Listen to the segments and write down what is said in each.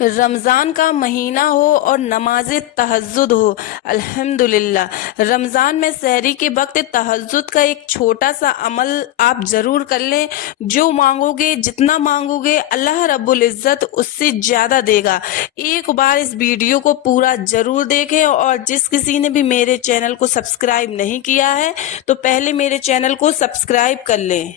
रमज़ान का महीना हो और नमाज तहज्जुद हो। अल्हम्दुलिल्लाह, रमज़ान में सहरी के वक्त तहज्जुद का एक छोटा सा अमल आप ज़रूर कर लें। जो मांगोगे, जितना मांगोगे, अल्लाह रब्बुल इज़्ज़त उससे ज़्यादा देगा। एक बार इस वीडियो को पूरा ज़रूर देखें, और जिस किसी ने भी मेरे चैनल को सब्सक्राइब नहीं किया है तो पहले मेरे चैनल को सब्सक्राइब कर लें।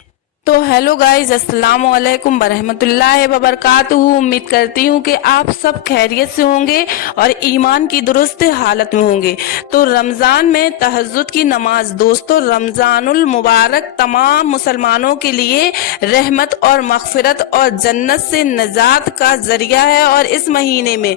तो हेलो गाइज, अस्सलाम वालेकुम बरहमतुल्लाहि वबरकातुहू। उम्मीद करती हूँ कि आप सब खैरियत से होंगे और ईमान की दुरुस्त हालत में होंगे। तो रमज़ान में तहज्जुद की नमाज, दोस्तों रमज़ानुल मुबारक तमाम मुसलमानों के लिए रहमत और मग़फ़िरत और जन्नत से नजात का जरिया है। और इस महीने में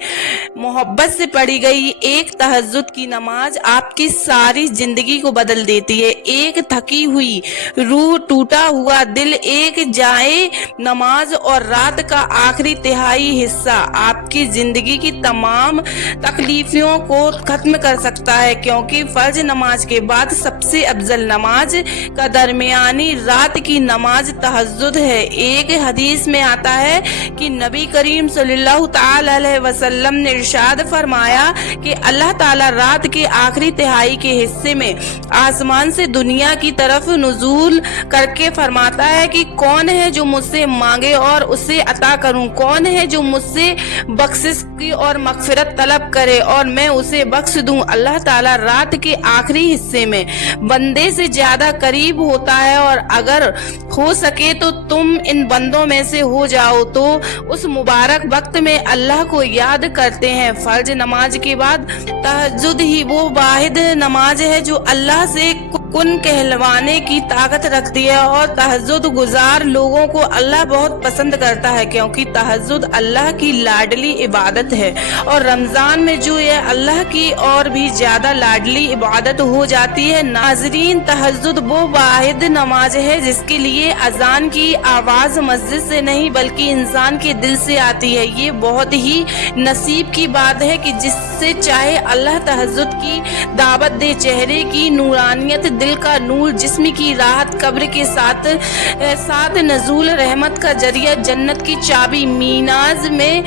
मोहब्बत से पढ़ी गई एक तहज्जुद की नमाज आपकी सारी जिंदगी को बदल देती है। एक थकी हुई रूह, टूटा हुआ दिल, एक जाए नमाज और रात का आखिरी तिहाई हिस्सा आपकी जिंदगी की तमाम तकलीफों को खत्म कर सकता है। क्योंकि फर्ज नमाज के बाद सबसे अफजल नमाज का दरमियानी रात की नमाज तहज्जुद है। एक हदीस में आता है कि नबी करीम सल्लल्लाहु तआला अलैहि वसल्लम ने इरशाद फरमाया कि अल्लाह ताला रात के आखिरी तिहाई के हिस्से में आसमान से दुनिया की तरफ नुज़ूल करके फरमाता है कि कौन है जो मुझसे मांगे और उसे अता करूं, कौन है जो मुझसे बख्शिश की और मग़फ़िरत तलब करे और मैं उसे बख्श दूं। अल्लाह ताला रात के आखिरी हिस्से में बंदे से ज्यादा करीब होता है, और अगर हो सके तो तुम इन बंदों में से हो जाओ। तो उस मुबारक वक्त में अल्लाह को याद करते हैं। फर्ज नमाज के बाद तहज्जुद ही वो वाहिद नमाज है जो अल्लाह से कुन कहलवाने की ताकत रखती है, और तहज्जुद गुजार लोगों को अल्लाह बहुत पसंद करता है। क्योंकि तहज्जुद अल्लाह की लाडली इबादत है, और रमजान में जो ये अल्लाह की और भी ज्यादा लाडली इबादत हो जाती है। नाजरीन, तहज्जुद वो वाहिद नमाज है जिसके लिए अजान की आवाज मस्जिद से नहीं बल्कि इंसान के दिल से आती है। ये बहुत ही नसीब की बात है कि जिससे चाहे अल्लाह तहज्जुद की दावत दे। चेहरे की नूरानियत, दिल का नूर, जिस्म की राहत, कब्र के साथ नज़ूल रहमत का जरिया, जन्नत की चाबी, मीनाज में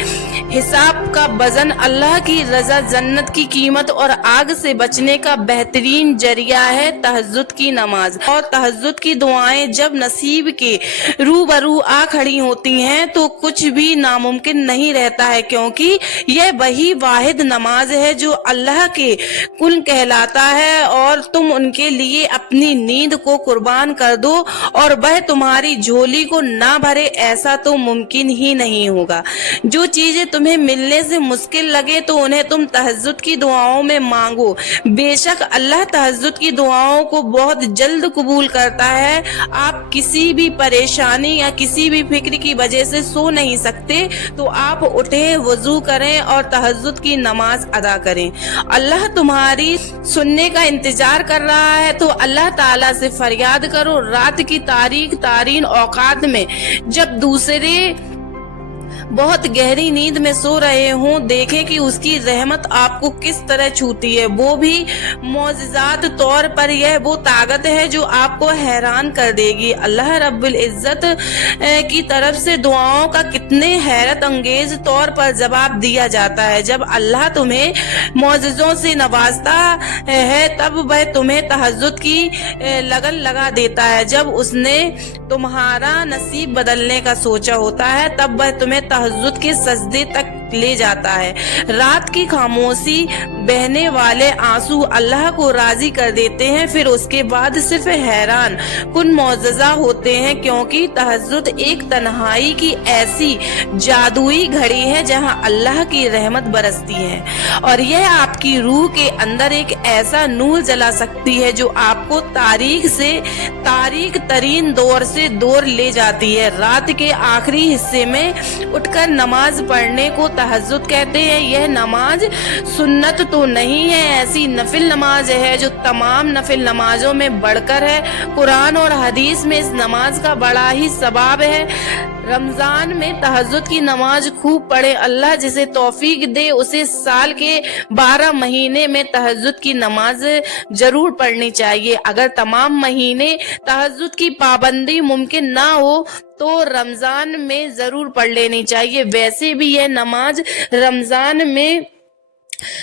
हिसाब का वजन, अल्लाह की रजा, जन्नत की कीमत और आग से बचने का बेहतरीन जरिया है तहज्जुद की नमाज। और तहज्जुद की दुआएं जब नसीब के रूबरू आ खड़ी होती हैं तो कुछ भी नामुमकिन नहीं रहता है। क्योंकि यह वही वाहिद नमाज है जो अल्लाह के कुल कहलाता है, और तुम उनके लिए अपनी नींद को कुर्बान कर दो और वह तुम्हारी झोली को ना भरे, ऐसा तो मुमकिन ही नहीं होगा। जो चीजें तुम्हें मिलने से मुश्किल लगे तो उन्हें तुम तहज्जुद की दुआओं में मांगो। बेशक अल्लाह तहज्जुद की दुआओं को बहुत जल्द कबूल करता है। आप किसी भी परेशानी या किसी भी फिक्र की वजह से सो नहीं सकते तो आप उठें, वजू करें और तहज्जुद की नमाज अदा करें। अल्लाह तुम्हारी सुनने का इंतजार कर रहा है, तो अल्लाह ताला से फरियाद करो। रात की तारीन औकात में जब दूसरे बहुत गहरी नींद में सो रहे हों, देखें कि उसकी रहमत आपको किस तरह छूती है। वो भी मौजज़ात तौर पर। यह वो ताकत है जो आपको हैरान कर देगी। अल्लाह रब्बुल इज़्ज़त की तरफ से दुआओं का कितने हैरत अंगेज तौर पर जवाब दिया जाता है। जब अल्लाह तुम्हें मौजज़ों से नवाजता है तब वह तुम्हें तहज्जुद की लगन लगा देता है। जब उसने तुम्हारा नसीब बदलने का सोचा होता है तब वह तुम्हें तहज्जुद के सजदे तक ले जाता है। रात की खामोशी, बहने वाले आंसू अल्लाह को राजी कर देते हैं। फिर उसके बाद सिर्फ हैरान कुन मौजज़ा होते हैं। क्योंकि तहज्जुद एक तन्हाई की ऐसी जादुई घड़ी है जहां अल्लाह की रहमत बरसती है, और यह आपकी रूह के अंदर एक ऐसा नूर जला सकती है जो आपको तारीख तरीन दौर से दूर ले जाती है। रात के आखिरी हिस्से में उठकर नमाज पढ़ने को तहज्जुद कहते हैं। यह नमाज सुन्नत तो नहीं है, ऐसी नफिल नमाज है जो तमाम नफिल नमाजों में बढ़कर है। कुरान और हदीस में इस नमाज का बड़ा ही सवाब है। रमजान में तहज्जुद की नमाज खूब पढ़े। अल्लाह जिसे तौफीक दे उसे साल के 12 महीने में तहज्जुद की नमाज जरूर पढ़नी चाहिए। अगर तमाम महीने तहज्जुद की पाबंदी मुमकिन ना हो तो रमजान में जरूर पढ़ लेनी चाहिए। वैसे भी यह नमाज रमजान में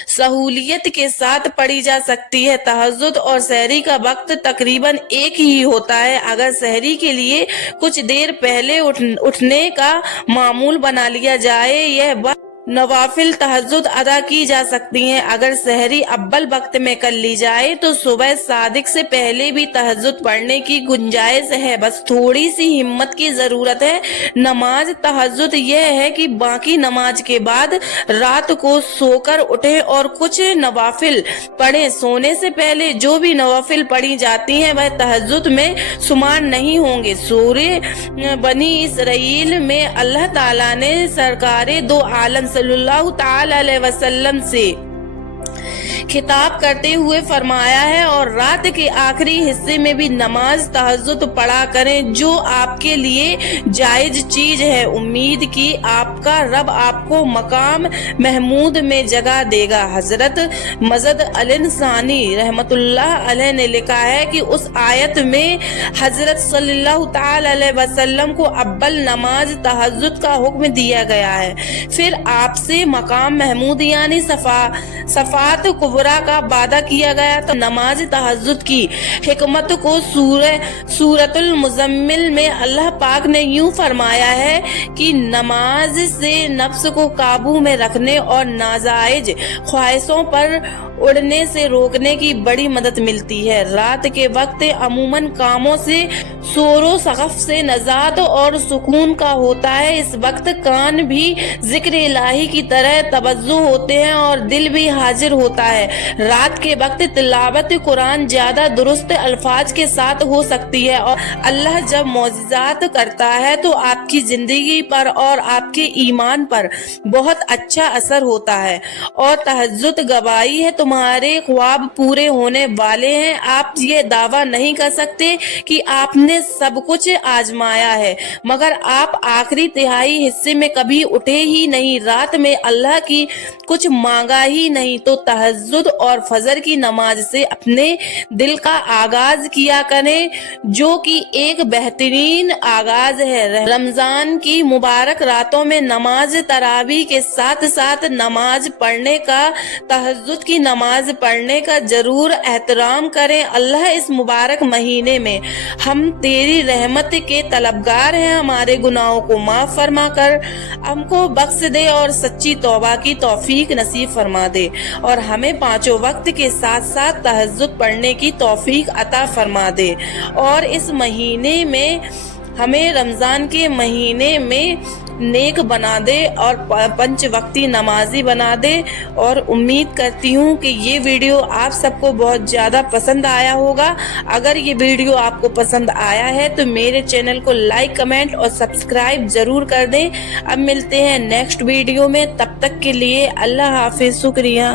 सहूलियत के साथ पढ़ी जा सकती है। तहज्जुद और सहरी का वक्त तकरीबन एक ही होता है। अगर सहरी के लिए कुछ देर पहले उठने का मामूल बना लिया जाए, यह वक्त नवाफिल तहज्जुद अदा की जा सकती हैं। अगर सहरी अव्वल वक्त में कर ली जाए तो सुबह सादिक से पहले भी तहज्जुद पढ़ने की गुंजाइश है, बस थोड़ी सी हिम्मत की जरूरत है। नमाज तहज्जुद यह है कि बाकी नमाज के बाद रात को सोकर उठे और कुछ नवाफिल पढ़े। सोने से पहले जो भी नवाफिल पढ़ी जाती हैं वह तहज्जुद में शुमार नहीं होंगे। सूरह बनी इसराइल में अल्लाह ताला ने सरकारे दो आलम सल्लल्लाहु ताला अलैहि वसल्लम से खिताब करते हुए फरमाया है, और रात के आखिरी हिस्से में भी नमाज तहज्जुद पढ़ा करें जो आपके लिए जायज चीज है। उम्मीद की आपका रब आपको मकाम महमूद में जगह देगा। हजरत मजद अल-इंसानी रहमतुल्लाह अलैह ने लिखा है कि उस आयत में हजरत सल्लल्लाहु ताला अलैहि वसल्लम को अव्वल नमाज तहज्जुद का हुक्म दिया गया है, फिर आपसे मकाम महमूद यानी सफात कुबरा का वादा किया गया। तो नमाज तहज्जुद की हिकमत को सूरतुल मुज़म्मिल में अल्लाह पाक ने यूं फरमाया है कि नमाज से नफ्स को काबू में रखने और नाजायज ख्वाहिशों पर उड़ने से रोकने की बड़ी मदद मिलती है। रात के वक्त अमूमन कामों से शोरो सगफ से नजात और सुकून का होता है। इस वक्त कान भी जिक्र इलाही की तरह तवज्जो होते हैं और दिल भी हाजिर होता है। रात के वक्त तिलावत कुरान ज्यादा दुरुस्त अल्फाज के साथ हो सकती है और अल्लाह जब मौजिज़ात करता है तो आपकी जिंदगी पर और आपके ईमान पर बहुत अच्छा असर होता है। और तहज्जुद गवाही है तुम्हारे ख्वाब पूरे होने वाले हैं। आप ये दावा नहीं कर सकते कि आपने सब कुछ आजमाया है, मगर आप आखिरी तिहाई हिस्से में कभी उठे ही नहीं, रात में अल्लाह की कुछ मांगा ही नहीं। तो तहज्जुद और फजर की नमाज से अपने दिल का आगाज किया करें, जो कि एक बेहतरीन आगाज है। रमजान की मुबारक रातों में नमाज तरावी के साथ साथ नमाज पढ़ने का, तहज्जुद की नमाज पढ़ने का जरूर एहतराम करें। अल्लाह इस मुबारक महीने में हम तेरी रहमत के तलबगार हैं। हमारे गुनाहों को माफ फरमा कर हमको बख्श दे और सच्ची तौबा की तौफीक नसीब फरमा दे, और हमें पांचों वक्त के साथ साथ तहज्जुद पढ़ने की तौफीक अता फरमा दे। और इस महीने में हमें रमजान के महीने में नेक बना दे और पंच वक्ती नमाजी बना दे। और उम्मीद करती हूँ कि ये वीडियो आप सबको बहुत ज़्यादा पसंद आया होगा। अगर ये वीडियो आपको पसंद आया है तो मेरे चैनल को लाइक, कमेंट और सब्सक्राइब ज़रूर कर दें। अब मिलते हैं नेक्स्ट वीडियो में, तब तक के लिए अल्लाह हाफिज़। शुक्रिया।